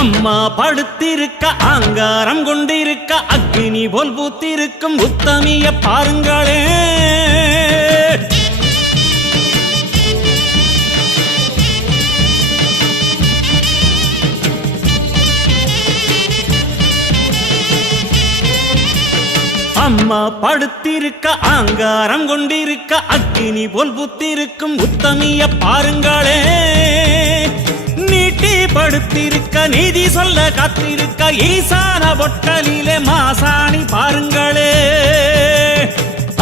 அம்மா படுத்திருக்க ஆங்காரம் கொண்டிருக்க அக்னி போல் பூத்திருக்கும் உத்தமிய பாருங்களே. அம்மா படுத்திருக்க ஆங்காரம் கொண்டிருக்க அக்னி போல் பூத்திருக்கும் உத்தமிய பாருங்களே. நீட்டி படுத்திருக்க நீதி சொல்ல காத்திருக்க ஈசான பொட்டலிலே மாசாணி பாருங்களே.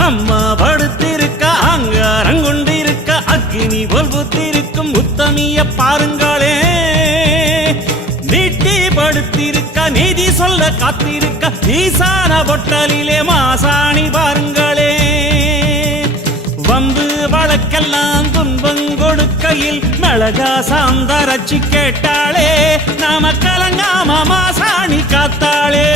அம்மா படுத்திருக்க ஆங்காரம் கொண்டிருக்க அக்னி போல் பூத்திருக்கும் உத்தமிய பாருங்களே. நீட்டி படுத்திருக்க நீதி சொல்ல காத்திருக்க ஈசான பொட்டலிலே மாசாணி பாருங்களே. வம்பு வழக்கெல்லாம் துன்பம் கொடுக்கையில் மிளகா சாந்தரச்சி கேட்டாளே. நாம கலங்காம மாசாணி காத்தாளே.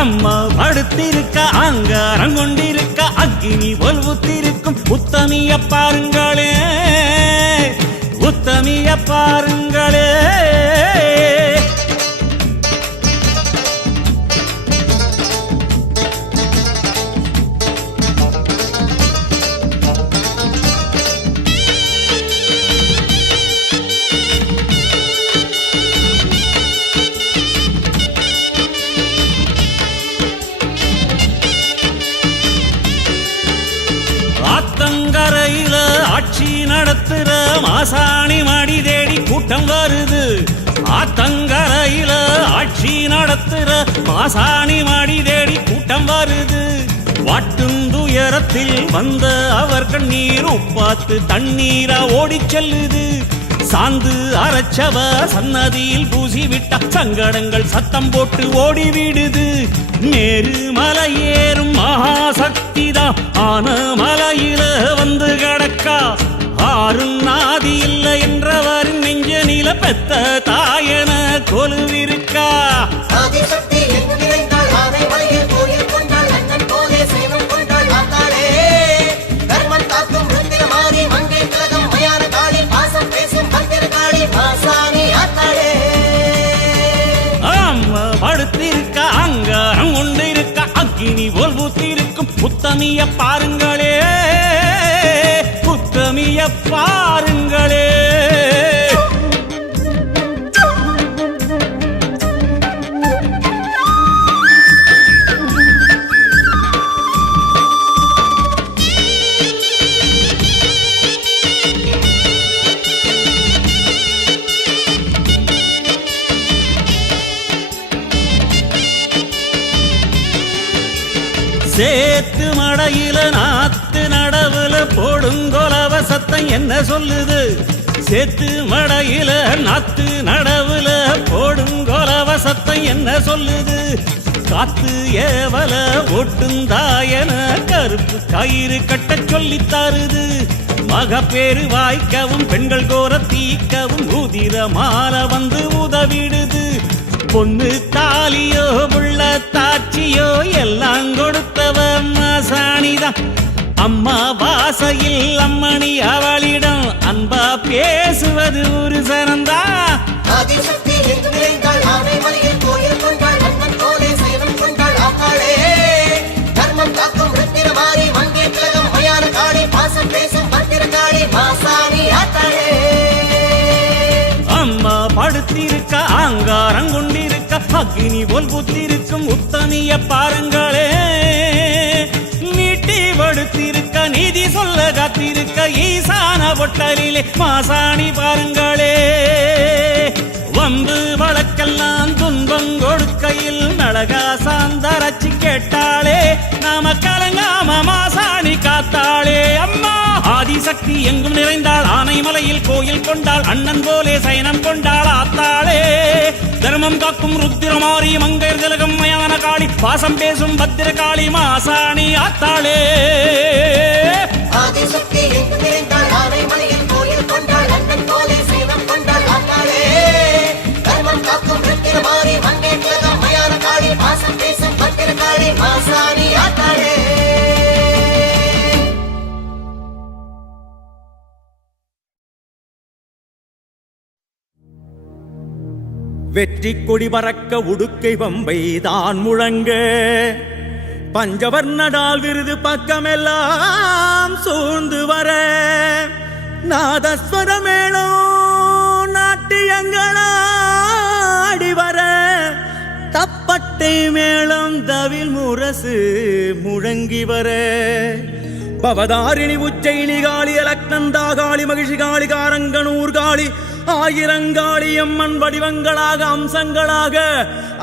அம்மா படுத்திருக்க ஆங்காரம் கொண்டிருக்க அக்னி போல் ஊத்திருக்கும் உத்தமிய பாருங்களே. உத்தமிய பாருங்களே. ஆத்தங்கரையில ஆட்சி நடத்துற மாசாணி மடி தேடி கூட்டம் வருது. ஆத்தங்கரையில ஆட்சி நடத்துற மாசாணி மடி தேடி கூட்டம் வருது. வாட்டும் துயரத்தில் வந்த அவர் கண்ணீர் உப்பாத்து தண்ணீரா ஓடி செல்லுது. சாந்து அரைச்சவ சன்னதியில் பூசிவிட்ட சங்கடங்கள் சத்தம் போட்டு ஓடிவிடுது. நேரு மலை ஏறும் மகாசக்திதான் ஆன மலையில வந்து கிடக்கா. ஆறும் நாதி இல்லை என்றவரின் நெஞ்ச நில பெத்த தாயன கொலுவிருக்கா. படுத்திருக்க அங்காரம் கொண்டிருக்க அக்னி போல் பூத்திருக்கும் உத்தமிய பாருங்களே. உத்தமிய பாருங்களே. சேத்து மடையில நாத்து நடவுல போடுங்கொலவ சத்தம் என்ன சொல்லுது. சேத்து மடையில நாத்து நடவுல போடுங்கொலவ சத்தம் என்ன சொல்லுது. காத்து ஏவல ஒட்டுந்தாயன கருப்பு கயிறு கட்ட சொல்லி தருது. மகப்பேறு வாய்க்கவும் பெண்கள் கோர தீக்கவும் உதிர மாற வந்து உதவிடுது. பொண்ணு தாலியோ புள்ள தாட்சியோ எல்லாம் கொடுத்தவ மாசாணிதான். அம்மா வாசையில் அம்மணி அவளிடம் அன்பா பேசுவது ஒரு சனந்தா. அம்மா படுத்திருக்க ஆங்காரம் கொண்டிருக்க அக்னி போல் புத்திருக்கும் உத்தமிய பாருங்களே. நீட்டி படுத்திருக்க நீதி சொல்ல காத்திருக்க ஈசான பொட்டலிலே மாசாணி பாருங்களே. வம்பு வழக்கெல்லாம் துன்பம் கொடுக்கையில் மிளகா சாந்தரச்சி கேட்டாளே. நாம கலங்காம மாசாணி காத்தாளே. அம்மா ஆதிசக்தி எங்கும் நிறைந்தாள். ஆனைமலையில் கோயில் கொண்டாள். அண்ணன் போலே சயனம் கொண்டாள் ஆத்தாளே. தர்மம் காக்கும் ருத்திரமாரி மங்கையர் திலகம் மயான காளி பாசம் பேசும் பத்திரகாளி மாசாணி ஆத்தாளே. ஆதிசக்தி எங்கும் நிறைந்தாள். ஆனைமலையில் கோயில் கொண்டாள். அண்ணன் போலே சயனம் கொண்டாள் ஆத்தாளே. தர்மம் காக்கும் வெற்றி கொடி பறக்க உடுக்கை பம்பை தான் முழங்க பஞ்சவர்ணடால் விருது பக்கமெல்லாம் சூழ்ந்து வர நாதஸ்வர மேளம் நாட்டியங்களாடி வர தப்பட்டை மேளம் தவில் முரசு முழங்கி வர பவதாரிணி உச்சைனி காளி அலக்னந்தா காளி மகிழ்ச்சி காளி காரங்கனூர் காளி ஆயிரங்காளி அம்மன் வடிவங்களாக அம்சங்களாக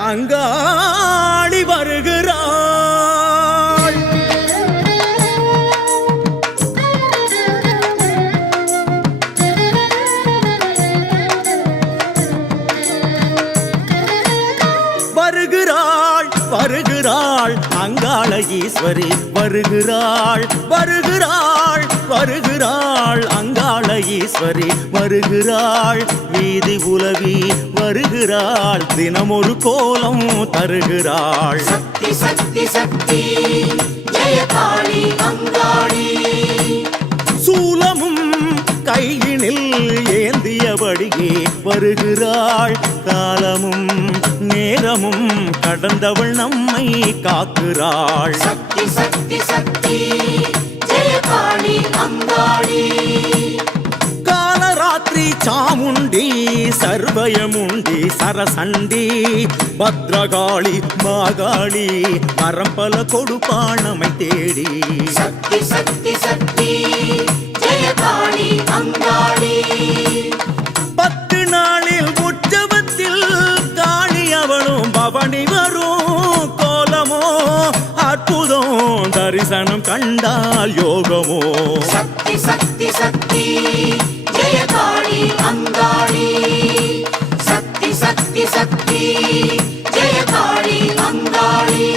அங்காளி வருகிறாள். வருகிறாள் வருகிறாள் அங்காள ஈஸ்வரி வருகிறாள் வருகிறாள் வருகிறாள் அங்காள ஈஸ்வரி வருகிறாள் வீதி உலவி வருகிறாள் தினமொரு கோலம் தருகிறாள். சக்தி சக்தி சக்தி ஜெய காளி அங்காளி சூலமும் கையினில் ஏந்தியபடியே வருகிறாள் காலமும் நேரமும் கடந்தவள் நம்மை காக்குறாள். சக்தி சக்தி சக்தி ஜெய காளி அங்காளி காலராத்திரி சாமுண்டி சர்வயமுண்டி சரசண்டி பத்ரகாளி மாகாளி பரம்பல கொடுப்பாணமை தேடி. சக்தி சக்தி சக்தி ஜெய காளி அங்காளி 10 நாளில் உற்சவத்தில் காளி அவளும் பவனி வரும் கோலமோ அற்புதம் தரிசனம் கண்டால் யோகமோ. சக்தி சக்தி சக்தி ஜெய காளி அங்காளி சக்தி சக்தி சக்தி ஜெய காளி அங்காளி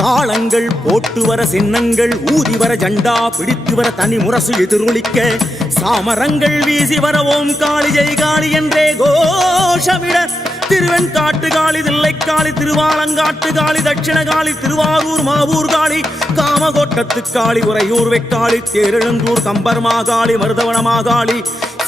தாளங்கள் போட்டு வர சின்னங்கள் ஊதி வர ஜண்டா பிடித்து வர தனி முரசு எதிரொலிக்க சாமரங்கள் வீசி வர ஓம் காளி ஜெய் காளி என்றே கோஷமிட திருவெண்காட்டு காளி தில்லைக்காளி திருவாலங்காட்டு காளி தட்சிண காளி திருவாரூர் மாவூர் காளி காமகோட்டத்து காளி உறையூர் வெக்காளி தேரெழுந்தூர் கம்பர் மாகாளி மருதவன மாகாளி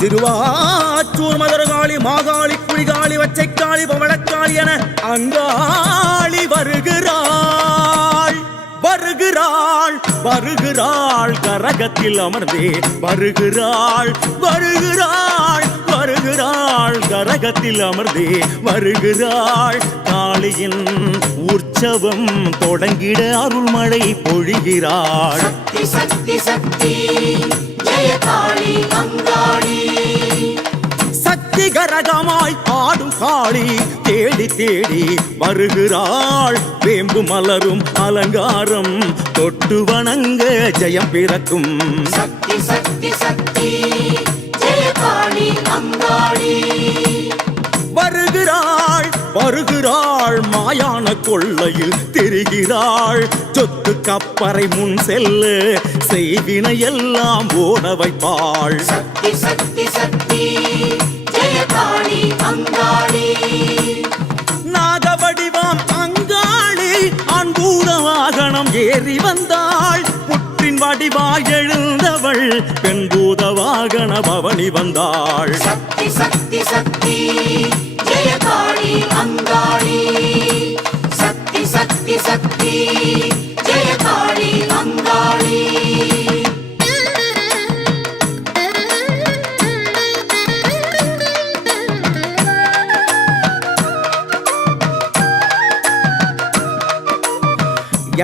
திருவாச்சூர் மதுரகாளி மாகாளி குழிகாளி வச்சைக்காளி பவளக்காளி என அங்காளி வருகிறாள் வருகிறாள் வருகிறாள் கரகத்தில் அமர்ந்தே வருகிறாள் வருகிறாள் வருகிறாள் கரகத்தில் அமர்ந்தே வருகிறாள். காளியின் உற்சவம் தொடங்கிட அருள்மழை பொழிகிறாள். சக்தி சக்தி சக்தி ஜெய காளி அங்காளி சக்தி கரகமாய் ஆடும் காளி தேடி தேடி வருகிறாள். வேம்பு மலரும் அலங்காரம் தொட்டு வணங்க ஜெயம் பிறக்கும். சக்தி சக்தி சக்தி ஜெய காளி அங்காளி வருகிறாள் வருகிறாள் மாயான கொள்ளையில் தெரிகிறாள். சொத்து கப்பறை முன் செல்ல செய்வினை எல்லாம் ஓட வைப்பாள். சக்தி சக்தி சக்தி ஜெய காளி அங்காளி நாகவடிவாம் அங்காளி அன்பூத வாகனம் ஏறி வந்தாள். புற்றின் வடிவாய் எழுந்தவள் பெண்பூத வாகன பவனி வந்தாள். சக்தி சக்தி சக்தி ஜெய காளி அங்காளி சக்தி சக்தி சக்தி ஜெய காளி அங்காளி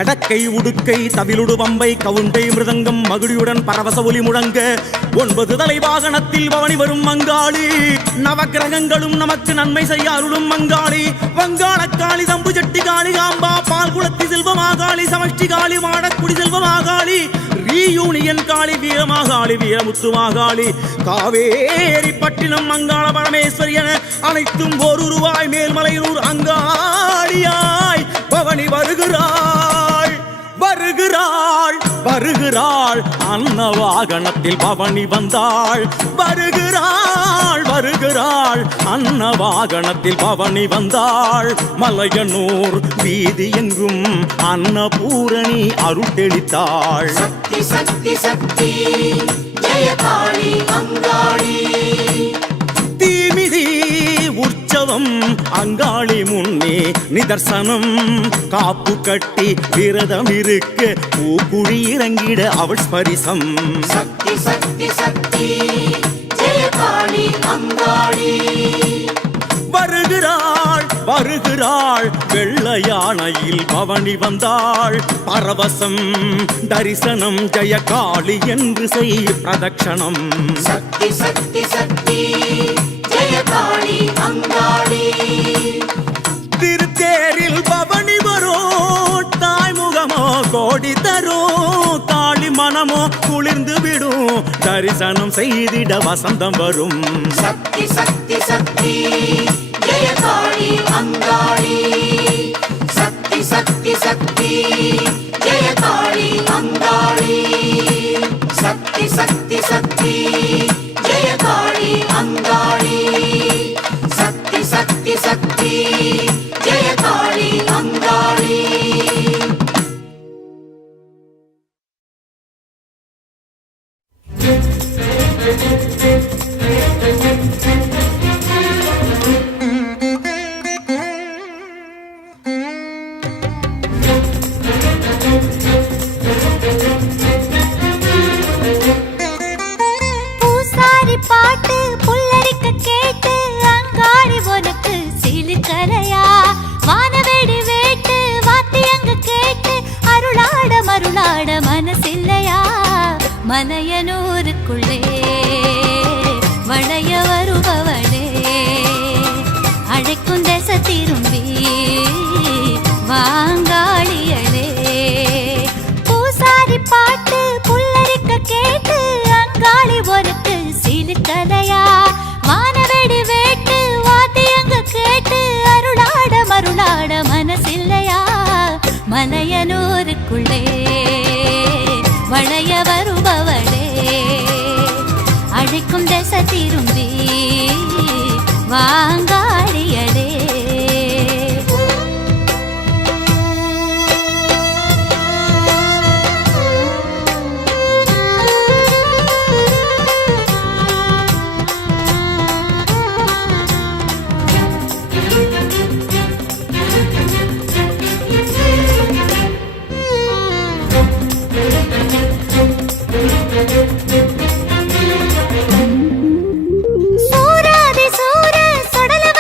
எடக்கை உடுக்கை தவிலுடு பம்பை கவுண்டை மிருதங்கம் மகிழியுடன் பரவச ஒலி முழங்க 9 தலை வாகனத்தில் பவனி வரும் மங்காளி. நவக்கிரகங்களும் நமக்கு நன்மை செய்ய அருளும் மங்காளி. வங்காளக்காளி தம்பு செட்டி காளி காம்பா பால் குளத்தி செல்வமாகாளி சமஷ்டி காளி மாடக்குடி செல்வமாகாளி ரீயூனியன் காளி வீரமாகாளி வீரமுத்து மாகாளி காவேரி பட்டினம் மங்காள பரமேஸ்வரி என அனைத்தும் ஒரு ரூபாய் மேல்மலையூர் அங்காளியாய் பவனி வருகிறாள் வருகிறாள் வருகிறாள் அன்ன வாகனத்தில் பவனி வந்தாள் வருகிறாள் வருகிறாள் அன்ன வாகனத்தில் பவனி வந்தாள் மலையனூர் வீதி எங்கும் அன்னபூரணி அருள் தெளித்தாள் சக்தி சக்தி சக்தி ஜெய காளி அங்காளி தீமிதி உற்சவம் அங்காளி முன்னே நிதர்சனம் காப்பு கட்டி விரதம் இருக்க பூக்குழி இறங்கிட அவள் ஸ்பரிசம் சக்தி சக்தி சக்தி ஜெய காளி அங்காளி வருகிறாள் வருகிறாள் வெள்ள யானையில் பவனி வந்தாள் பரவசம் தரிசனம் ஜெயகாளி என்று செய் பிரதக்ஷணம் சக்தி சக்தி சக்தி ஜெய காளி அங்காளி திருத்தேரில் பவனி வரும் தாய்முகமோ கோடி தரும் காளி மனமோ குளிர்ந்து விடும் தரிசனம் செய்திட வசந்தம் வரும் சக்தி சக்தி சக்தி ஜெய காளி அங்காளி சக்தி சக்தி சக்தி ஜெய காளி அங்காளி சக்தி சக்தி சக்தி ஜெய காளி அங்காளி சக்தி சக்தி சக்தி ஜெய காளி அங்காளி பூசாரி பாட்டு புல்லரிக்க கேட்டு அங்காளி உனக்கு சிலுக்கலையா வானவேடி வேட்டு வாத்தியங்க கேட்டு அருளாட மருளாட மனசில்லையா மலையனூருக்குள்ளே வளைய வருபவளே அழைக்கும் தேச திரும்பி வாங்காளியளே பூசாரி பாட்டு புல்லரிக்க கேட்டு அங்காளி ஒருக்கு சிலுக்கலையா வானவெடி வேட்டு வாத்தியங்க கேட்டு அருளாட மருளாட மனசில்லையா மலையனூருக்குள்ளே வளைய வருபவளே அழைக்கும் தேச திரும்பி வாங்காளியளே சூராதி சூர சுடலவ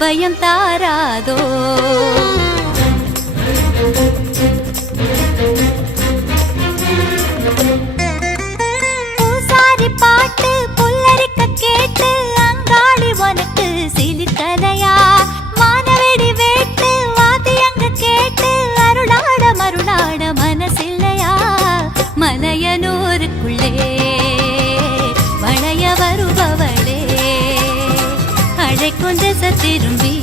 அபயம் தாராதோ பூசாரி பாட்டு புல்லரிக்க கேட்டு அங்காளி உனக்கு சிலிர்க்கலையா வானவெடி வேட்டு வாத்தியங்க கேட்டு அருளாட மருளாட மனசில்லையா மலையனூருக்குள்ளே வளைய வருபவளே அழைக்கும் திசை திரும்பி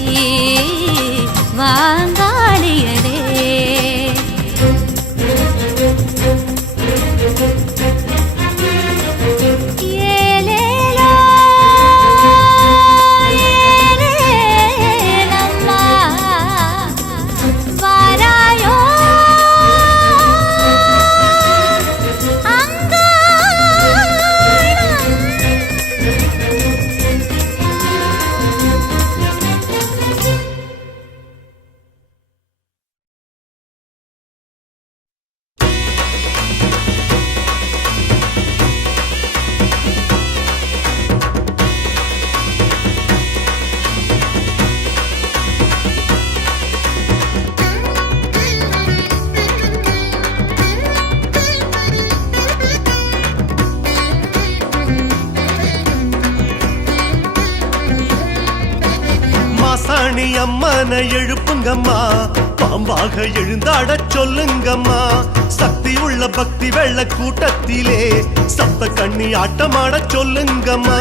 வாங்காளியடே ஏலேலோ ஏலேலம்மா வாராயோ மாசாணி அம்மனை எழுப்புங்கம்மா பாம்பாக எழுந்தாட சொல்லுங்கம்மா சக்தி உள்ள பக்தி வெள்ள கூட்டத்திலே சப்த கண்ணி ஆட்டமாட சொல்லுங்கம்மா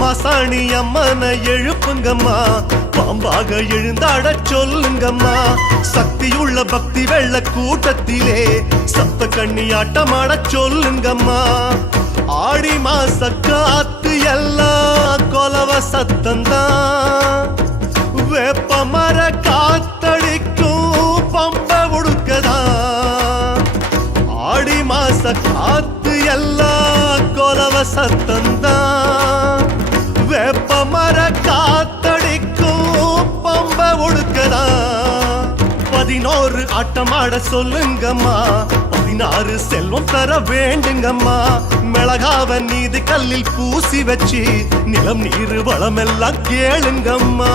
மாசாணி அம்மனை எழுப்புங்கம்மா பாம்பாக எழுந்தாட சொல்லுங்கம்மா சக்தி உள்ள பக்தி வெள்ள கூட்டத்திலே சப்த கண்ணி ஆட்டமாட சொல்லுங்கம்மா ஆடி மாச காத்து எல்லாம் கொலவ சத்தந்தான் வேப்ப மர காத்தடிக்கும் பம்ப உடுக்கதா ஆடி மாச காத்து எல்லாம் கொலவ சத்தந்தான் வேப்ப மர காத்தடிக்கும் பம்ப உடுக்கதா 11 ஆட்டமாட சொல்லுங்கம்மா 16 செல்வம் தர வேண்டுங்கம்மா மிளகாவ நீதி கல்லில் பூசி வச்சு நிலம் நீர் வளமெல்லாம் கேளுங்கம்மா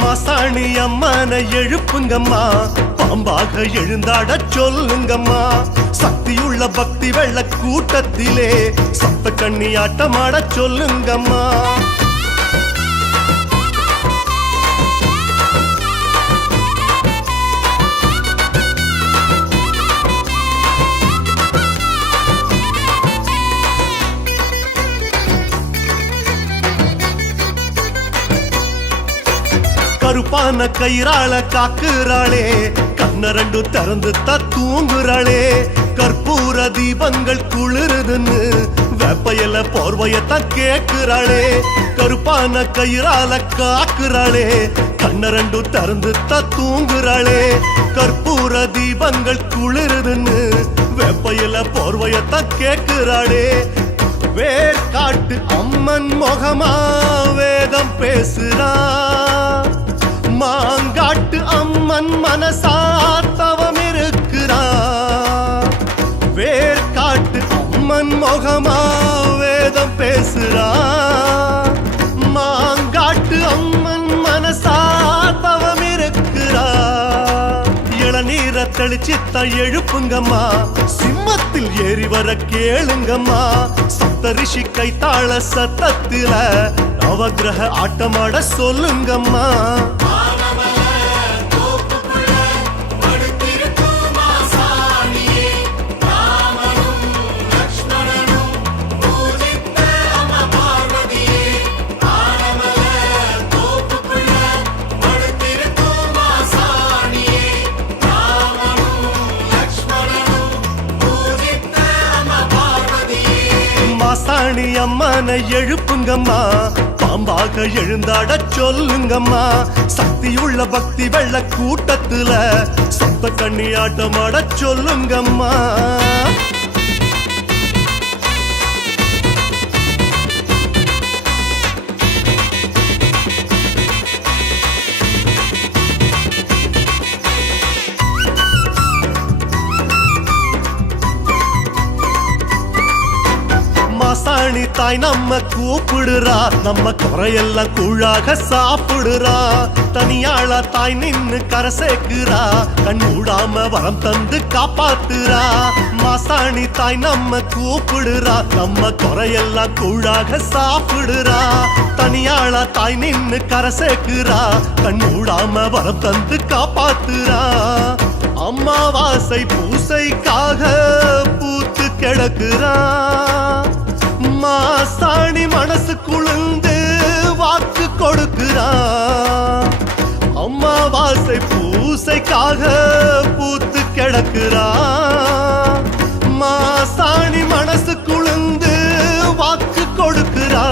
மாசாணி அம்மனை எழுப்புங்கம்மா பாம்பாக எழுந்தாட சொல்லுங்கம்மா சக்தியுள்ள பக்தி வெள்ள கூட்டத்திலே சப்த கண்ணி ஆட்டமாட சொல்லுங்கம்மா கருப்பான கயிறாள காக்குறாளே கண்ண ரெண்டு திறந்து தூங்குறாளே கற்பூர தீபங்கள் குளிருதுன்னு வேப்பையில போர்வையத்தான் கேக்குறாளே கருப்பான கயிறால காக்குறாளே கண்ண ரெண்டு திறந்து தூங்குறாளே கற்பூர தீபங்கள் குளிருதுன்னு வேப்பையில போர்வையத்தான் கேக்குறாளே வேர்காட்டு அம்மன் முகமா வேதம் பேசுறா மாங்காட்டு அம்மன் மனசாத்தவம் இருக்கிறா வேர்காட்டு அம்மன் முகமா வேதம் பேசுறா மாங்காட்டு அம்மன் மனசாத்தவம் இருக்கிறா இளநீரை தெளிச்சித்த எழுப்புங்கம்மா சிம்மத்தில் ஏறி வர கேளுங்கம்மா சப்தரிஷி கைத்தாள சத்தத்தில நவகிரக ஆட்டமாட சொல்லுங்கம்மா மாசாணி அம்மனை எழுப்புங்கம்மா பாம்பாக எழுந்தாட சொல்லுங்கம்மா சக்தியுள்ள பக்தி வெள்ள கூட்டத்துல சப்த கண்ணி ஆட்டமாட சொல்லுங்கம்மா மாசாணி தாய் நம்ம கூப்பிடுறா நம்ம குறையெல்லாம் கூழாக சாப்பிடுறா தனியாளா தாய் நின்னு கரை சேர்க்கிறா கண் மூடாம வரம் தந்து காப்பாத்துறா மாசாணி தாய் நம்ம கூப்பிடுறா நம்ம குறையெல்லாம் கூழாக சாப்பிடுறா தனியாளா தாய் நின்னு கரை சேர்க்கிறா கண் மூடாம வரம் தந்து காப்பாத்துறா அம்மாவாசை பூசைக்காக பூத்து கிடக்குறா மாசாணி மனசு குளிர்ந்து வாக்கு கொடுக்கிறா அம்மாவாசை பூசைக்காக பூத்து கிடக்குறா மாசாணி மனசு குளிர்ந்து வாக்கு கொடுக்கிறா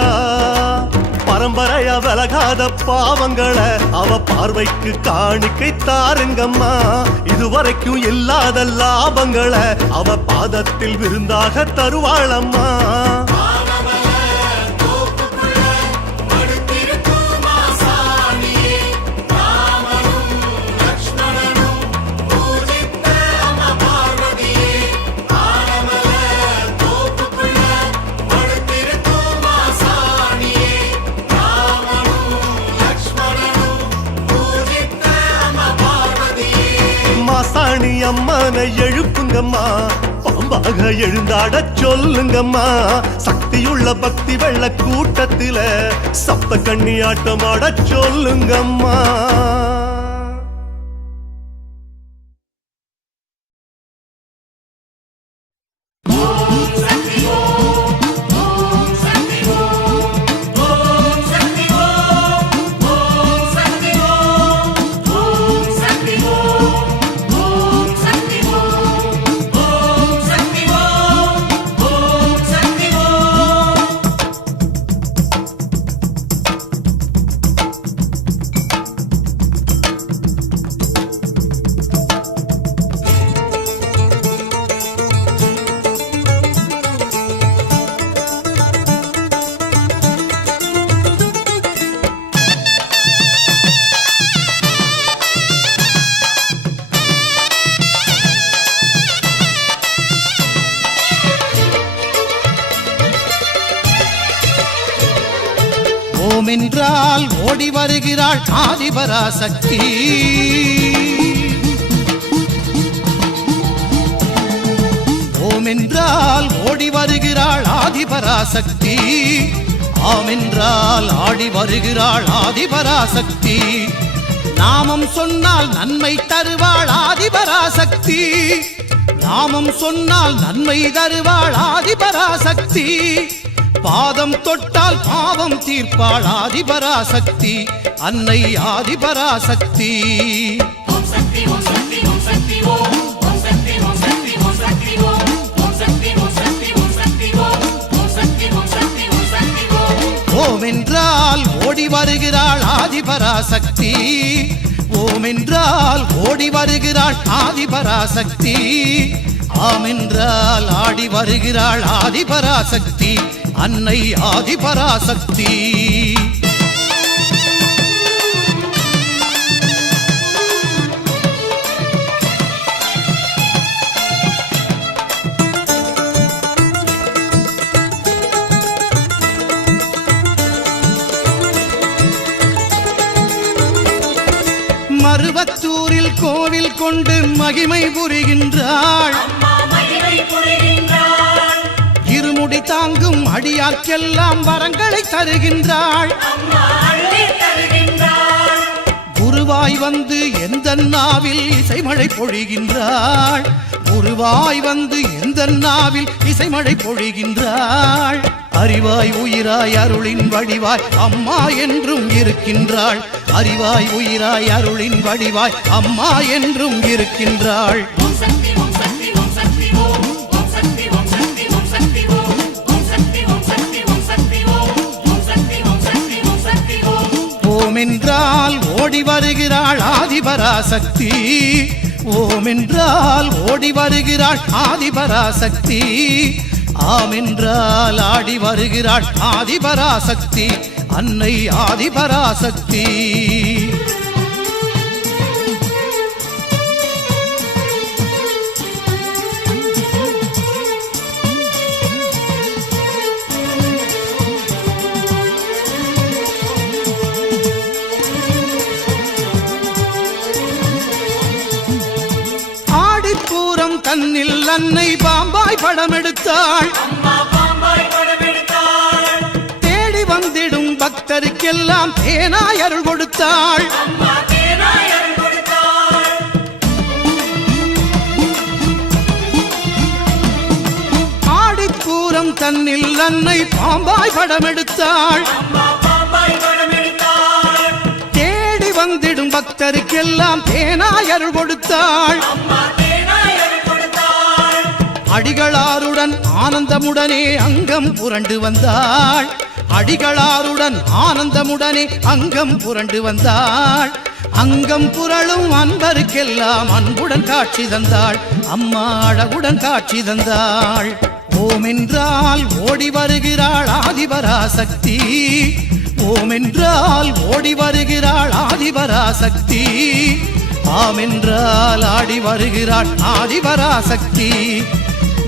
பரம்பரையா விலகாத பாவங்களை அவ பார்வைக்கு காணிக்கை தாருங்கம்மா இதுவரைக்கும் இல்லாத லாபங்களை அவ பாதத்தில் விருந்தாக தருவாளம்மா மாசாணி அம்மனை எழுப்புங்கம்மா பாம்பாக எழுந்தாட சொல்லுங்கம்மா சக்தியுள்ள பக்தி வெள்ள கூட்டத்தில சப்த கண்ணி ஆட்டமாட சொல்லுங்கம்மா ஓம் என்றால் ஓடி வருகிறாள் ஆதிபராசக்தி ஓம் என்றால் ஓடி வருகிறாள் ஆதிபராசக்தி ஆம் என்றால் ஆடி வருகிறாள் ஆதிபராசக்தி நாமம் சொன்னால் நன்மை தருவாள் ஆதிபராசக்தி நாமம் சொன்னால் நன்மை தருவாள் ஆதிபராசக்தி பாதம் தொட்டால் பாவம் தீர்ப்பாள் ஆதிபராசக்தி அன்னை ஆதிபராசக்தி ஓம் என்றால் ஓடி வருகிறாள் ஆதிபராசக்தி ஓம் என்றால் ஓடி வருகிறாள் ஆதிபராசக்தி ஆம் என்றால் ஆடி வருகிறாள் ஆதிபராசக்தி அன்னை ஆதிபராசக்தி மருவத்தூரில் கோவில் கொண்டு மகிமை புரிகின்றாள் இருமுடி தாங்கும் அடியார்க்கெல்லாம் வரங்களை தருகின்றாள் குருவாய் வந்து எந்த நாவில் இசைமழை பொழிகின்றாள் குருவாய் வந்து எந்த நாவில் இசைமழை பொழிகின்றாள் அறிவாய் உயிராய் அருளின் வடிவாய் அம்மா என்றும் இருக்கின்றாள் அறிவாய் உயிராய் அருளின் வடிவாய் அம்மா என்றும் இருக்கின்றாள் ஓம் என்றால் ஓடி வருகிறாள் ஆதிபராசக்தி ஓம் என்றால் ஓடி வருகிறாள் ஆதிபராசக்தி, ஆம் என்றால் ஆடி வருகிறாள் ஆதிபராசக்தி, அன்னை ஆதிபராசக்தி. ஆடிப்பூரம் தன்னில் அன்னை பாம்பாய் படம் எடுத்தாள், தேடி வந்திடும் பக்தருக்கெல்லாம் தேனாய் அருள் கொடுத்தாள். ஆடிப்பூரம் தன்னில் அன்னை பாம்பாய் படம் எடுத்தாள், தேடி வந்திடும் பக்தருக்கெல்லாம் தேனாய் அருள் கொடுத்தாள். அடிகளாருடன் ஆனந்தமுடனே அங்கம் புரண்டு வந்தாள், அடிகளாருடன் ஆனந்தமுடனே அங்கம் புரண்டு வந்தாள். அங்கம் புரளும் அன்பருக்கெல்லாம் அன்புடன் காட்சி தந்தாள், அம்மா அழகுடன் காட்சி தந்தாள். ஓம் என்றால் ஓடி வருகிறாள் ஆதிபராசக்தி, ஓம் என்றால் ஓடி வருகிறாள் ஆதிபராசக்தி, ஆம் என்றால் ஆடி வருகிறாள் ஆதிபராசக்தி.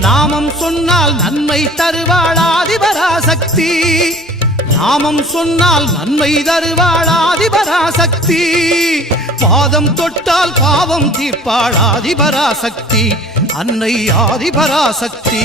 நாமம் சொன்னால் நன்மை தருவாள் ஆதிபராசக்தி, நாமம் சொன்னால் நன்மை தருவாள் ஆதிபராசக்தி. பாதம் தொட்டால் பாவம் தீர்ப்பாள் ஆதிபராசக்தி, அன்னை ஆதிபராசக்தி.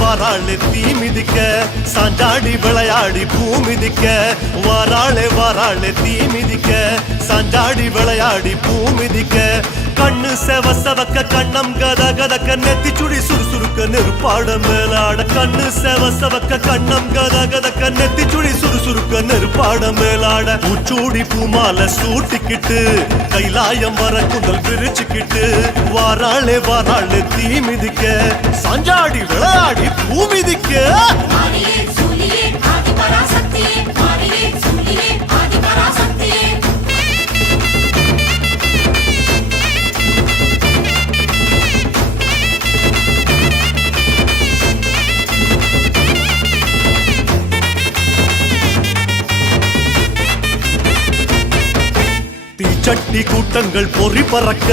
வாராளே தீ மிதிக்க சாஞ்சாடி விளையாடி பூ மிதிக்க, வாராளே தீ மிதிக்க சாஞ்சாடி விளையாடி பூ மிதிக்க. கண்ணு செவக்க கண்ணம் கத கதக்க நெத்தி சுடி சுறுசுறுக்க நெருப்பாட மேலாட, கண்ணு செவக்க கண்ணம் கத கதக்க நெத்தி சுடி சுறுசுறுக்க நெருப்பாட மேலாட. பூச்சூடி பூமால சூட்டிக்கிட்டு கைலாயம் வர குந்தல் விரிச்சுக்கிட்டு, வாராளே தீ மிதிக்க சாஞ்சாடி விளையாடி பூ மிதிக்க. தீச்சட்டி கூட்டங்கள் பொறி பறக்க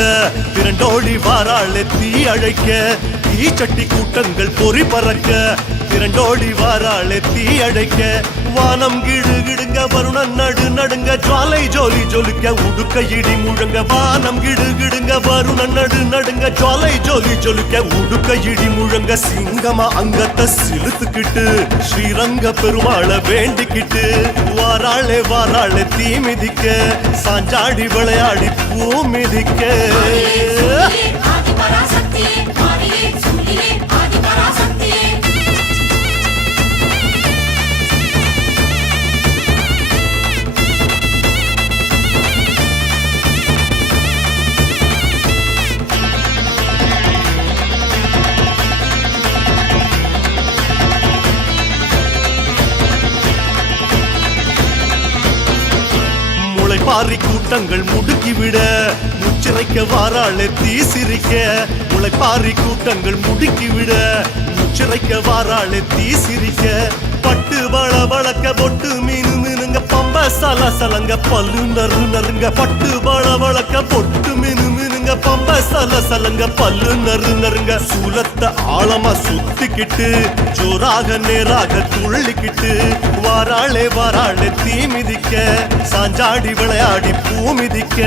திரண்டோடி வாராளே தீ அழைக்க, தீச்சட்டி கூட்டங்கள் பொறி பறக்க திரண்டோடி வாராளே தீ அழைக்க. வானம் கிடுகிடுங்க வருணன் நடு நடுங்க ஜுவாலை ஜோலி ஜொலிக்க உடுக்க இடி முழங்க, வானம் கிடுகிடுங்க வருணன் நடு நடுங்க ஜுவாலை ஜோலி ஜொலிக்க உடுக்க இடி முழங்க. சிங்கமா அங்கத்தை சிலுத்துக்கிட்டு ஸ்ரீரங்க பெருமாளை வேண்டிக்கிட்டு, வாராளே தீ மிதிக்க சாஞ்சாடி விளையாடி பூ மிதிக்க. பாரி கூட்டங்கள் முடுக்கிவிட முச்சிறைக்க வாராளே தீ சிரிக்க, முளைப்பாரி கூட்டங்கள் முடுக்கிவிட முச்சிறைக்க வாராளே தீ சிரிக்க பட்டு வள வளக்க பொட்டு மீனு மீனுங்க பம்ப சல சலங்க பல்லு நறு நறுங்க பட்டு வள வளக்க பொட்டு மீனு மீனுங்க பம்ப சல சலங்க பல்லு நறு நறுங்க சூலத்தை ஆழமா சுத்திக்கிட்டு ஜோராக நேராக துள்ளிக்கிட்டு வாராளே வாராளே தீ மிதிக்க சாஞ்சாடி விளையாடி பூ மிதிக்க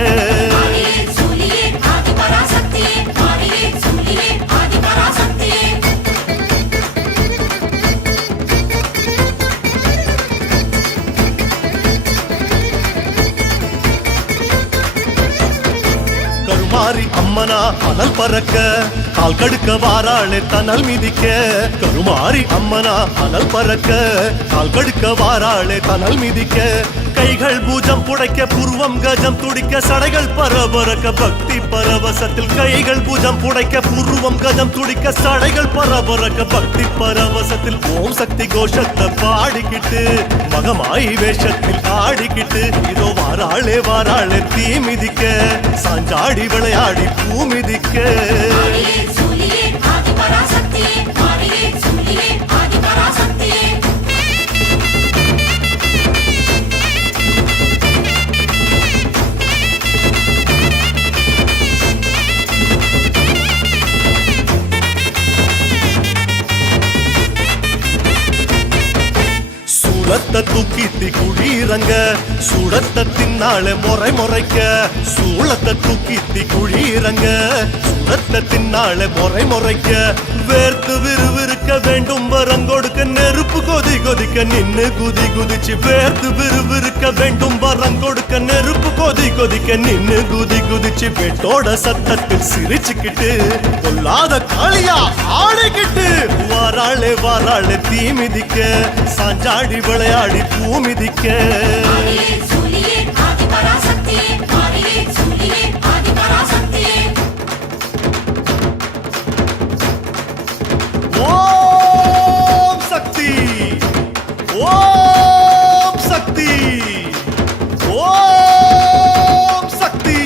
கருமாரி அம்மனா அனல் பறக்க கால் கடுக்க வாராளே தனல் மிதிக்க கருமாரி அம்மனா அனல் பறக்க கால் கடுக்க வாராளே தனல் மிதிக்க கைகள் பூஜம் புடைக்க புருவம் கஜம் துடிக்க சடைகள் பரபரக்க பக்தி பரவசத்தில் கைகள் பூஜம் புடைக்க புருவம் கஜம் துடிக்க சடைகள் பரபரக்க பக்தி பரவசத்தில் ஓம் சக்தி கோஷத்தை பாடிக்கிட்டு மகமாய் வேஷத்தில் ஆடிக்கிட்டு இதோ வாராளே வாராளே தீ மிதிக்க சாஞ்சாடி விளையாடி பூ மிதிக்க சூளத்தை தூக்கித்தி குழீரங்க சுடத்தை தின்னாளே முறை முறைக்க சூளத்தை தூக்கித்தி குழீரங்க சுடத்தை தின்னாளே முறை முறைக்க வேர்த்து விறுவிறுக்க வேண்டும் வரங்கொடுக்க நெருப்பு கொதி கொதிக்க நின்னு குதி குதிச்சு வேர்த்து விறுவிறுக்க வேண்டும் வரங்கொடுக்க நெருப்பு கொதி கொதிக்க நின்னு குதி குதிச்சு வெட்டோட சத்தத்தில் சிரிச்சுக்கிட்டு கொல்லாத காளியா ஆடிக்கிட்டு வாராளே வாராளே தீ மிதிக்க சாஞ்சாடி விளையாடி பூ மிதிக்க ஓம் சக்தி ஓம் சக்தி ஓம் சக்தி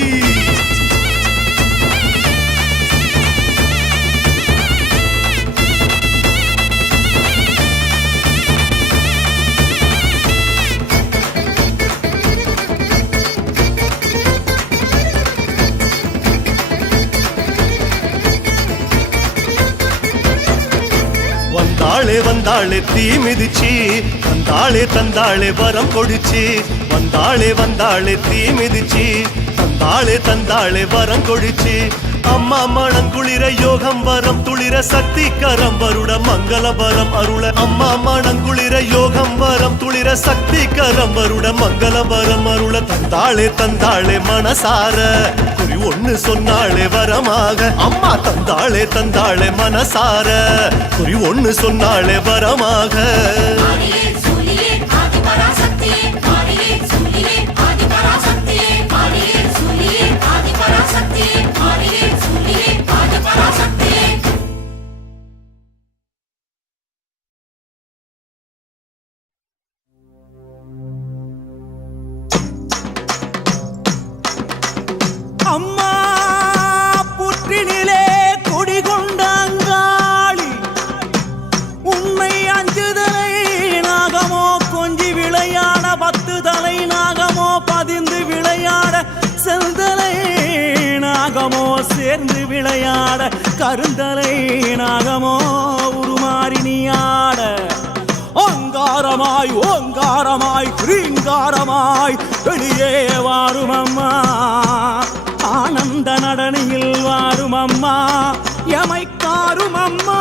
வந்தாளே வந்தாளே தீ மிதிச்சி தந்தாளே தந்தாளே வரம் கொடிச்சி வந்தாளே வந்தாளே தீ மிதிச்சி தந்தாளே தந்தாளே வரம் கொடிச்சி அம்மா மணங்குளிர யோகம் வரம் துளிர சக்தி கரம் வருட மங்கள வரம் அருள அம்மா மணங்குளிர யோகம் வரம் துளிர சக்தி கரம் வருட மங்கள வரம் அருள தந்தாளே தந்தாளே மனசார குறி ஒண்ணு சொன்னாளே வரமாக அம்மா தந்தாளே தந்தாளே மனசார குறி ஒண்ணு சொன்னாளே வரமாக அம்மா புற்றினிலே குடிகொண்டாங்காளி உண்மை அஞ்சுதலை நாகமோ கொஞ்சி விளையாட 10 தலை நாகமோ பதிந்து விளையாட செந்தலை நாகமோ சேர்ந்து விளையாட கருந்தலை நாகமோ உருமாறி நீயாட ஓங்காரமாய் ஓங்காரமாய் ரீங்காரமாய் வெளியே வாரும் அம்மா ஆனந்த நடனியில் வாரும் அம்மா எமைக்காரும் அம்மா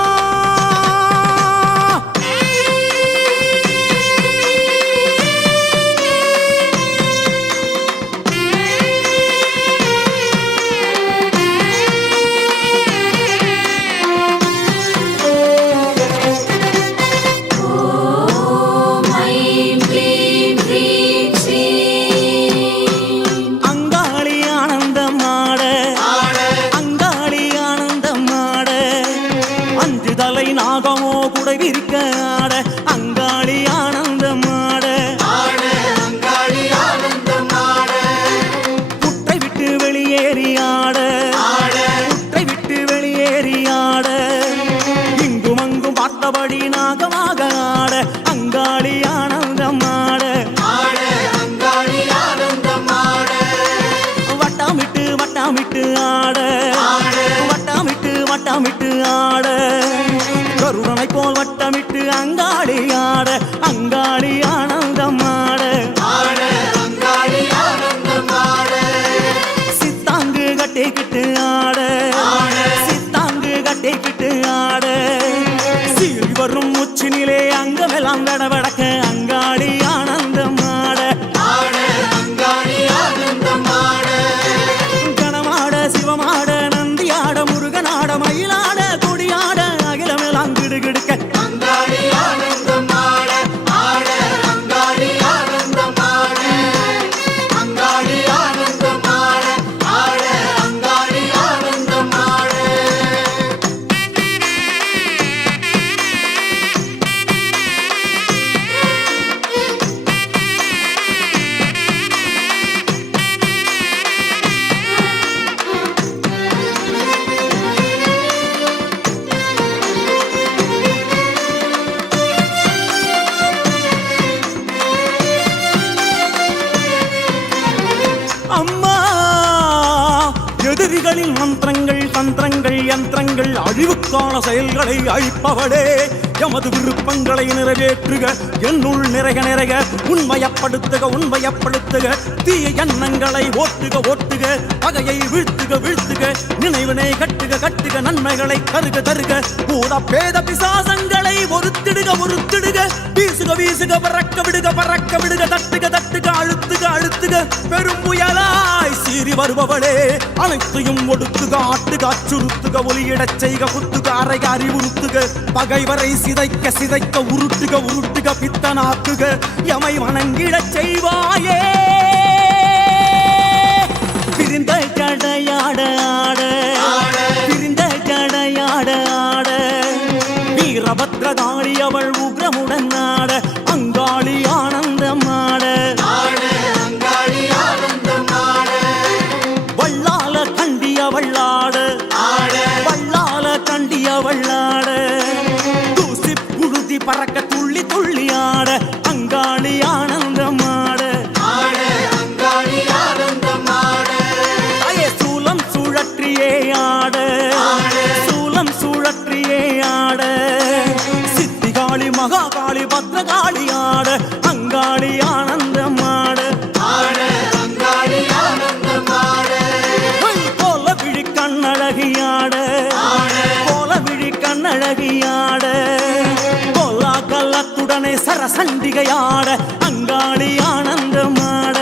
மந்திரங்களின் மந்திரங்கள் தந்திரங்கள் யந்திரங்கள் அழிவுக்கான செயல்களை அழிப்பவளே எமது விருப்பங்களை நிறைவேற்றுக என்னுள் நிறைக நிறைக உண்மையப்படுத்துக உண்மையப்படுத்துக தீய எண்ணங்களை ஓட்டுக ஓட்டுக பகையை வீழ்த்துக வீழ்த்துக நினைவினை கட்டுக கட்டுக நன்மைகளை தருக தருக பூத பேத பிசாசங்களை ஒருத்திடுக ஒருத்திடுக வீசுக வீசுக பறக்க விடுக பறக்க விடுக தட்டுக தட்டுக அழுத்துக அழுத்துக பெரும் புயலாய் சீறி வருபவளே அனைத்தையும் ஒடுக்குக ஆட்டுக அச்சுறுத்துக ஒலியிடச் செய்க குத்துக அறைக அறிவுறுத்துக பகைவரை சிதைக்க சிதைக்க உருட்டுக உருட்டுக பித்தனாக்குக எமை வணங்கிடச் செய்வாயே பிரிந்த ஜடையாட ஆட பிரிந்த ஜடையாட ஆட வீரபத்ரகாளி அவள் உக்ரமுடன் ஆட அங்காளி ஆனந்தம் ஆட வள்ளால கண்டிய வள்ளாட வள்ளால கண்டிய வள்ளாட தூசி புழுதி பறக்க துள்ளி துள்ளி ஆட அங்காளி ஆனந்தம் ஆட சூலம் சுழற்றியே ஆட சூலம் சுழற்றியே ஆட சித்திகாளி மகாகாளி பத்ரகாளி ஆட அங்காளி ஆனந்தம் ஆட கோல விழி கண்ணழகியாட கோல விழி கண்ணழகியாட கோலா கல்லத்துடனே சரசண்டிகையாட அங்காளி ஆனந்தமாட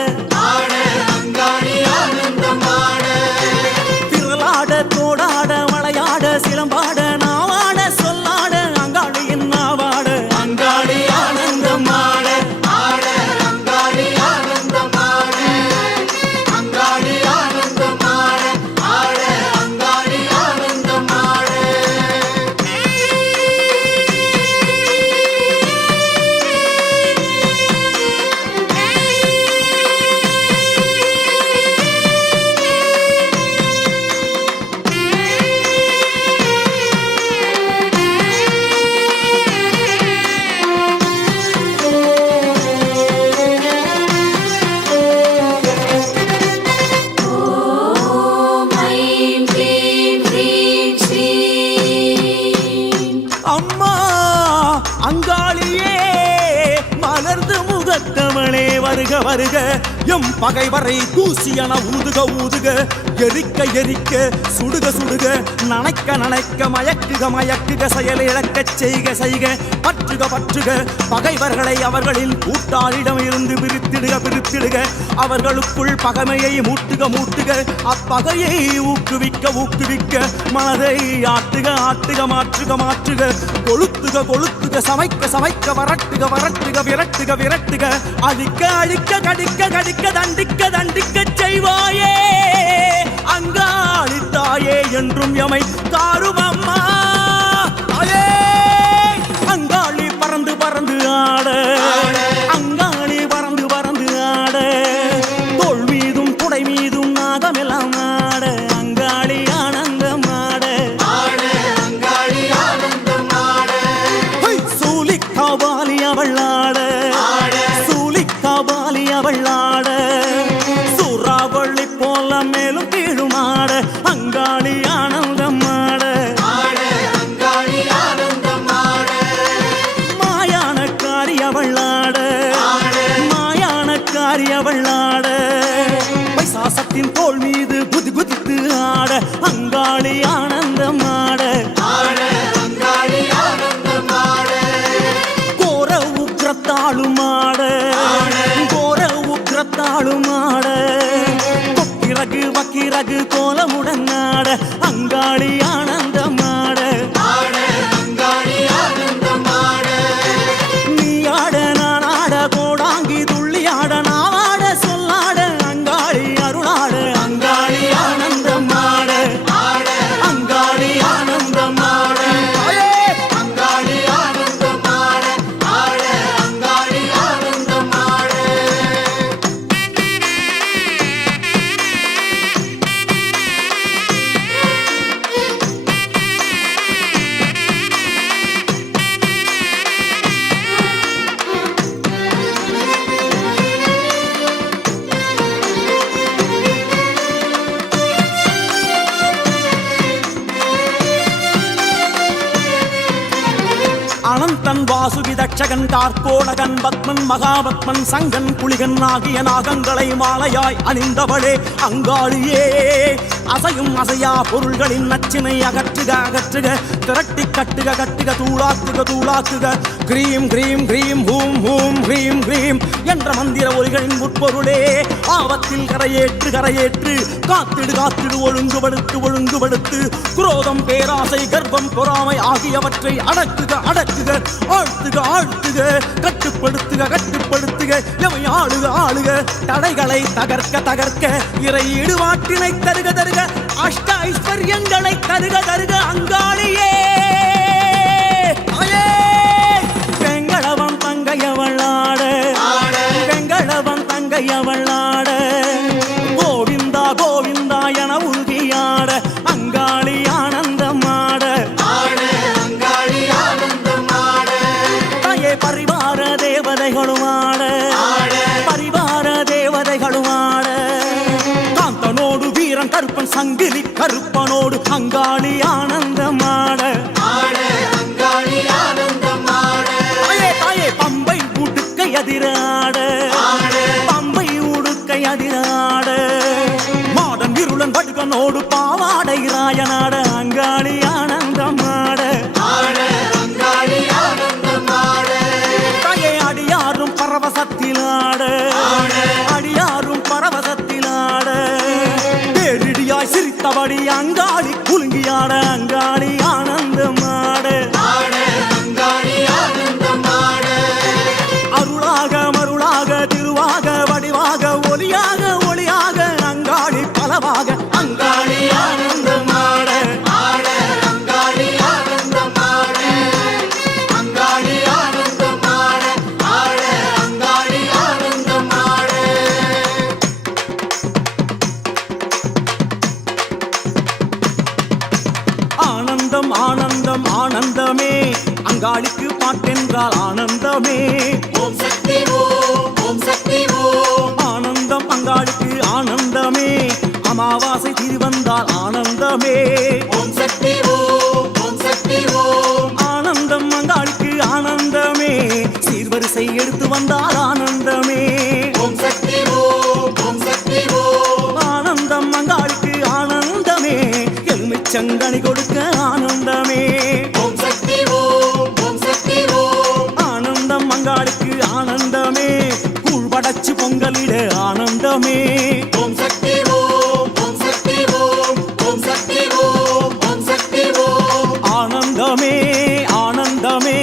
திரளாட தோடாட வளையாட சிலம்பாட நாவாட சொல்லாட அங்காளியின் நாவாட அங்காளி ஆனந்தமாட அம்மா அங்காளியே மலர்ந்து முகத்தவளே வருக வருக எம் பகைவரை தூசியன ஊதுக ஊதுக எரிக்க எரிக்க சுடுக சுடுக நனைக்க நனைக்க மயக்குக மயக்குக செயல் இழக்கச் செய்க செய்க பற்றுக பற்றுக பகைவர்களை அவர்களின் கூட்டாளிடம் இருந்து பிரித்திடுக பிரித்திடுக அவர்களுக்குள் பகைமையை மூட்டுக மூட்டுக அப்பகையை ஊக்குவிக்க ஊக்குவிக்க மனதை ஆட்டுக ஆட்டுக மாற்றுக மாற்றுக கொளுத்துக கொளுத்துக சமைக்க சமைக்க வரட்டுக வரட்டுக விரட்டுக விரட்டுக அழிக்க அழிக்க கடிக்க கடிக்க தண்டிக்க தண்டிக்க செய்வாயே அங்காளி தாயே என்றும் எமை தாரும் அம்மா தாயே அங்காளி பறந்து பறந்து ஆட அங்காளி பறந்து பறந்து ஆட தோள் மீதும் குடை மீதும் நாகமெல்லாம் ஆட அங்காளி ஆனந்தம் ஆட சூலிக்காபாலி அவள் ஆட சூலிக்காபாலி அவள் ஆட சூறாவளி போல மேலும் கீழும் ஆட அங்காளி ஆனந்தம் ஆட மாயானக்காரி அவள் ஆட மாயானக்காரி அவள் ஆட பைசாசத்தின் தோள் மீது குதி குதித்து ஆட அங்காளி ஆனந்தம் ஆட கோர உக்ரத்தாளும் ஆட கோர உக்ரத்தாளும் ஆட கொக்கிரகு வக்கிரகு கோலமுடன் ஆட அங்காளி ஆனந்தம் ஆட நீ ஆட நான் ஆட கோடாங்கி துள்ளி ஆட நான் ஆட சொல்லாட அங்காளி அருளாட அங்காளி ஆனந்தம் ஆட அங்காளி ஆனந்தம் ஆட வாசுகி தட்சகன் கார்கோடகன் பத்மன் மகாபத்மன் சங்கன் குளிகன் ஆகிய நாகங்களை மாலையாய் அணிந்தவளே அங்காளியே அசையும் அசையா பொருள்களின் நச்சினை அகற்றுக அகற்றுக திரட்டி கட்டுக கட்டுக தூளாக்குக தூளாக்குக கிரீம் கிரீம் கிரீம் ஹூம் ஹூம் ஹ்ரீம் ஹ்ரீம் என்ற மந்திர ஒலிகளின் முற்பொருளே ஆபத்தில் கரையேற்று கரையேற்று காத்திடு காத்திடு ஒழுங்குபடுத்து ஒழுங்குபடுத்து குரோதம் பேராசை கர்ப்பம் பொறாமை ஆகியவற்றை அடக்குக அடக்குக ஆழ்த்துக ஆழ்த்துக கட்டுப்படுத்துக கட்டுப்படுத்துக எவை ஆளுக ஆளுக தடைகளை தகர்க்க தகர்க்க இறை ஈடுபாட்டினை தருக தருக அஷ்ட ஐஸ்வர்யங்களை தருக தருக அங்காளியே வெங்கடவன் தங்கையவளாட வெங்கடவன் தங்கையவளாட கோவிந்தா கோவிந்தா என உறுதியாட அங்காளி ஆனந்தமாட தாயே பரிவார தேவதைகளும் ஆட பரிவார தேவதைகளும் ஆட காந்தனோடு வீரன் கருப்பன் சங்கிலி கருப்பனோடு அங்காளி ஆனந்தமாட தாயே பம்பை உடுக்கை அதிராட பம்பை உடுக்கை அதிராட மாடன் இருளன் வடுகனோடு பாவாடை ராயனாட அங்காளி ஆனந்தமாட தாயே அடியாரும் பரவசத்திலாட அடியாரும் பரவசத்திலாட பேரிடியாய் சிரித்தபடி அங்காளி குலுங்கியாட அங்காளி ஆனந்தமாட அருளாக மருளாக திருவாக வடிவாக ஒளியாக ஒளியாக அங்காளி பலவாக அங்காளி ஆனந்தமாட ஆனந்தம் ஆனந்தம் ஆனந்தமே அங்காளிக்கு பாட்டென்றால் ஆனந்தமே ஓம் சக்தி ஓம் ஓம் சக்தி ஓம் ஆனந்தம் அங்காளுக்கு ஆனந்தமே அமாவாசை திருவந்தால் ஆனந்தமே ஓம் சக்தி ஓம் ஓம் சக்தி ஓம் ஆனந்தம் அங்காளுக்கு ஆனந்தமே சீர்வரிசை எடுத்து வந்தால் ஆனந்தமே ஓம் சக்தி ஓம் ஓம் சக்தி ஓம் ஆனந்தம் அங்காளுக்கு ஆனந்தமே எலுமிச்சங்கனி கொடுக்க ஆனந்தமே ஓம் சக்தி ஓம் ஓம் சக்தி ஓம் ஆனந்தம் அங்காளுக்கு ஆனந்தமே கூழ்படைச்சு பொங்கலிட ஆனந்தமே ஓம் சக்தி ஓம் ஓம் சக்தி ஓம் ஓம் சக்தி ஓம் ஓம் சக்தி ஓம் ஆனந்தமே ஆனந்தமே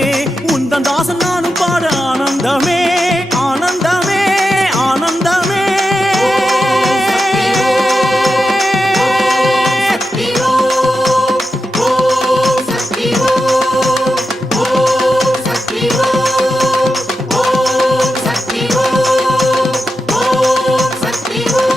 உந்தன் தாசன் நானும் பாட ஆனந்தமே ஆனந்தமே ஆனந்தமே சக்தி ஓம் ஓம் சக்தி ஓம் ஓம் சக்தி ஓம் ஓம் சக்தி ஓம் ஓம் சக்தி ஓம்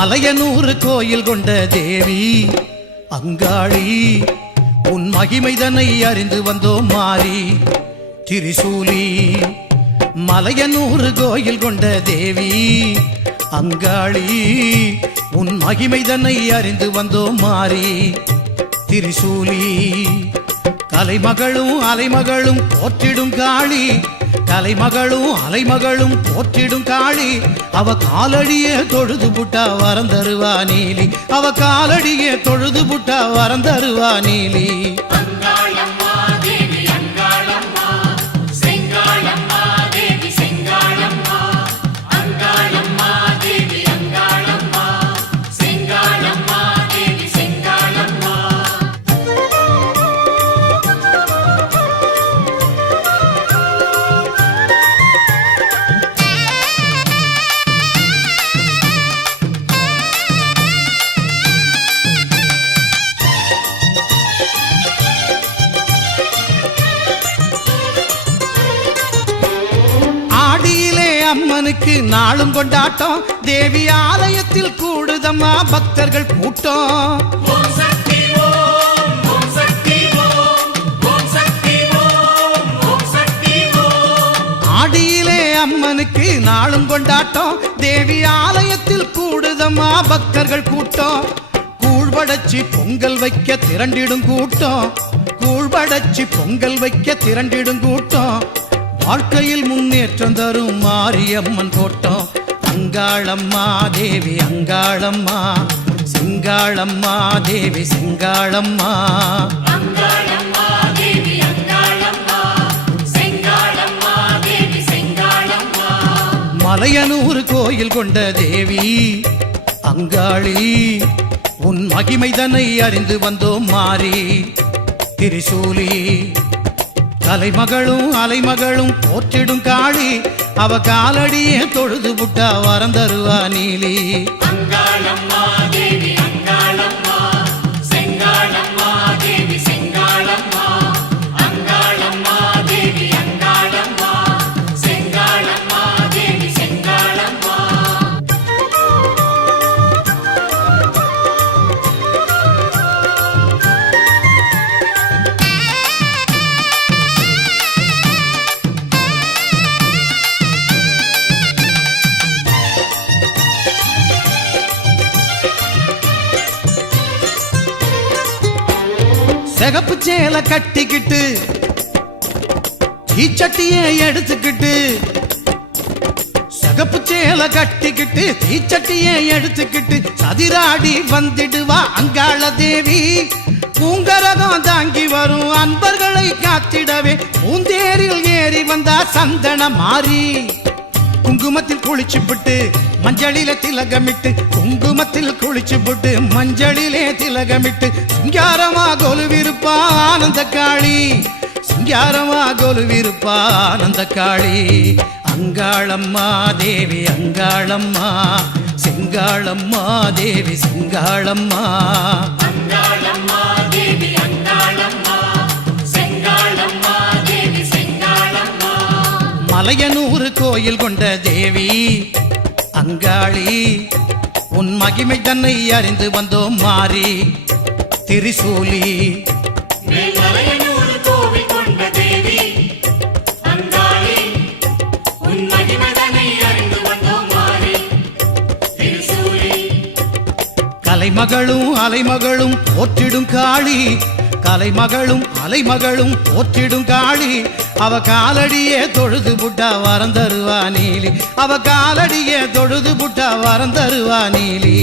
மலையனூர் கோயில் கொண்ட தேவி அங்காளி உன் மகிமைதனை அறிந்து வந்தோம் மாறி திரிசூலி. மலையனூர் கோயில் கொண்ட தேவி அங்காளி உன் மகிமைதனை அறிந்து வந்தோம் மாறி திரிசூலி. கலைமகளும் அலைமகளும் போற்றிடும் காளி, கலைமகளும் அலைமகளும் போற்றிடும் காளி. அவ காலடிய தொழுது புட்டா வரம் தருவா நீலி, அவ காலடிய தொழுது புட்டா வரம் தருவா நீலி. அம்மனுக்கு நாளும் கொண்டாட்டம், தேவி ஆலயத்தில் கூடுதம்மா பக்தர்கள் கூட்டம். ஆடியிலே அம்மனுக்கு நாளும் கொண்டாட்டம், தேவி ஆலயத்தில் கூடுதம்மா பக்தர்கள் கூட்டம். கூழ்படைச்சி பொங்கல் வைக்க திரண்டிடும் கூட்டம், கூழ்படைச்சி பொங்கல் வைக்க திரண்டிடும் கூட்டம். வாழ்க்கையில் முன்னேற்றம் தரும் மாரியம்மன் கோட்டம். அங்காளம்மா தேவி அங்காளம்மா, சிங்காளம்மா தேவி சிங்காளம்மா. மலையனூர் கோயில் கொண்ட தேவி அங்காளி உன் மகிமைதனை அறிந்து வந்தோம் மாறி திரிசூலி. கலைமகளும் அலைமகளும் போற்றிடும் காளி, அவ காலடியே தொழுது புட்டா வரம் தருவா நீலி. அங்காளம்மா தேவி அங்காளம்மா, செங்காளம்மா தேவி செங்காளம்மா. அங்காளம்மா தேவி அங்காளம்மா, செங்காளம்மா தேவி செங்காளம்மா. சிகப்பு சேல கட்டிக்கிட்டு தீச்சட்டியை எடுத்துக்கிட்டு, சிகப்பு சேல கட்டிக்கிட்டு தீச்சட்டியை எடுத்துக்கிட்டு சதிராடி வந்திடுவா அங்காள தேவி. பூங்கரகம் தாங்கி வரும் அன்பர்களை காத்திடவே பூந்தேரில் ஏறி வந்தா சந்தன மாறி. குங்குமத்தில் குளிச்சுப்புட்டு மஞ்சளிலே திலகமிட்டு, குங்குமத்தில் குளிச்சுப்புட்டு மஞ்சளிலே திலகமிட்டு சிங்காரமா கொலுவிருப்பா ஆனந்த காளி, சிங்காரமா கொலுவிருப்பா ஆனந்த காளி. அங்காளம்மா தேவி அங்காளம்மா, சிங்காளம்மா தேவி சிங்காளம்மா. அங்காளம்மா தேவி அங்காளம்மா, செங்காளம்மா தேவி செங்காளம்மா. மலையனூர் கோயில் கொண்ட தேவி அங்காளி உன் மகிமை தன்னை அறிந்து வந்தோம் மாறி திரிசூலி. மலையனூர் கோவில் கொண்ட தேவி அங்காளி உன் மகிமைதனை அறிந்து வந்தோம் மாறி திரிசூலி. கலைமகளும் அலைமகளும் போற்றிடும் காளி, கலைமகளும் அலைமகளும் போற்றிடும் காளி. அவ காலடியே தொழுது புட்டா வரம் தருவா நீலி, அவ காலடியே தொழுது புட்டா வரம் தருவா நீலி.